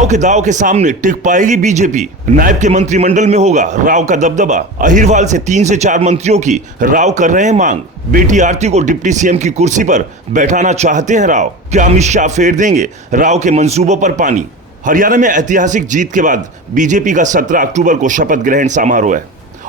राव के दाव के सामने टिक पाएगी बीजेपी। नायब के मंत्रिमंडल में होगा राव का दबदबा। अहिरवाल से 3 से 4 मंत्रियों की राव कर रहे हैं मांग। बेटी आरती को डिप्टी सीएम की कुर्सी पर बैठाना चाहते हैं राव। क्या अमित शाह फेर देंगे राव के मंसूबों पर पानी? हरियाणा में ऐतिहासिक जीत के बाद बीजेपी का 17 अक्टूबर को शपथ ग्रहण समारोह है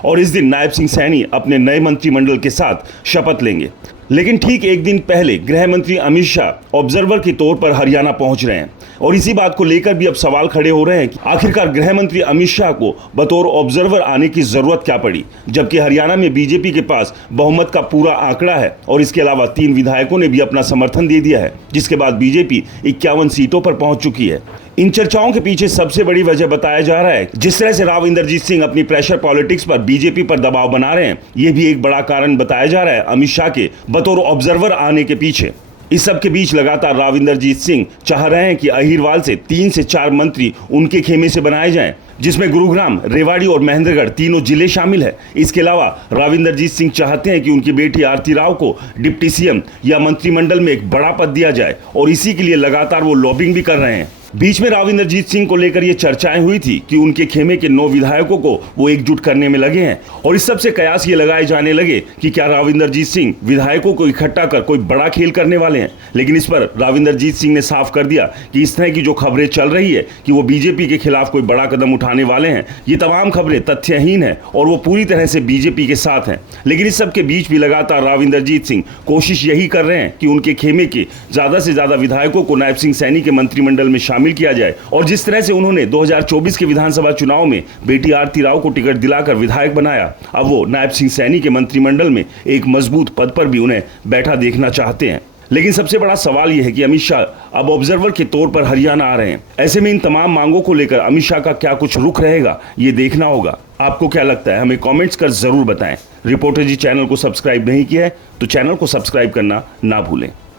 और इस दिन नायब सिंह सैनी अपने नए मंत्रिमंडल के साथ शपथ लेंगे। लेकिन ठीक एक दिन पहले गृह मंत्री अमित शाह ऑब्जर्वर के तौर पर हरियाणा पहुंच रहे हैं और इसी बात को लेकर भी अब सवाल खड़े हो रहे हैं कि आखिरकार गृह मंत्री अमित शाह को बतौर ऑब्जर्वर आने की जरूरत क्या पड़ी, जबकि हरियाणा में बीजेपी के पास बहुमत का पूरा आंकड़ा है और इसके अलावा 3 विधायकों ने भी अपना समर्थन दे दिया है, जिसके बाद बीजेपी 51 सीटों पर पहुंच चुकी है। इन चर्चाओं के पीछे सबसे बड़ी वजह बताया जा रहा है जिस तरह से राव इंद्रजीत सिंह अपनी प्रेशर पॉलिटिक्स पर बीजेपी पर दबाव बना रहे हैं, ये भी एक बड़ा कारण बताया जा रहा है अमित शाह के बतौर ऑब्जर्वर आने के पीछे। इस सब के बीच लगातार राव इंद्रजीत सिंह चाह रहे हैं कि अहिरवाल से 3 से 4 मंत्री उनके खेमे से बनाए जाएं, जिसमें गुरुग्राम, रेवाड़ी और महेंद्रगढ़ तीनों जिले शामिल है। इसके अलावा राव इंद्रजीत सिंह चाहते हैं कि उनकी बेटी आरती राव को डिप्टी सीएम या मंत्रिमंडल में एक बड़ा पद दिया जाए और इसी के लिए लगातार वो लॉबिंग भी कर रहे हैं। बीच में राव इंद्रजीत सिंह को लेकर ये चर्चाएं हुई थी कि उनके खेमे के 9 विधायकों को वो एकजुट करने में लगे हैं और इस सब से कयास ये लगाए जाने लगे कि क्या राव इंद्रजीत सिंह विधायकों को इकट्ठा कर कोई बड़ा खेल करने वाले हैं। लेकिन इस पर राव इंद्रजीत सिंह ने साफ कर दिया कि इस तरह की जो खबरें चल रही है कि वो बीजेपी के खिलाफ कोई बड़ा कदम उठाने वाले हैं, ये तमाम खबरें तथ्यहीन है और वो पूरी तरह से बीजेपी के साथ हैं। लेकिन इस सब के बीच भी लगातार राव इंद्रजीत सिंह कोशिश यही कर रहे हैं कि उनके खेमे के ज्यादा से ज्यादा विधायकों को नायब सिंह सैनी के मंत्रिमंडल में शामिल किया जाए और जिस तरह से उन्होंने 2024 के विधानसभा चुनाव में बेटी आरती राव को टिकट दिलाकर विधायक बनाया, अब वो नायब सिंह सैनी के मंत्रिमंडल में एक मजबूत पद पर भी उन्हें बैठा देखना चाहते हैं। लेकिन सबसे बड़ा सवाल यह है कि अमित शाह अब ऑब्जर्वर के तौर पर हरियाणा आ रहे हैं। ऐसे में इन तमाम मांगों को लेकर अमित शाह का क्या कुछ रुख रहेगा, ये देखना होगा। आपको क्या लगता है, हमें कमेंट्स कर जरूर बताएं। रिपोर्टर जी चैनल को सब्सक्राइब नहीं किया है तो चैनल को सब्सक्राइब करना ना भूलें।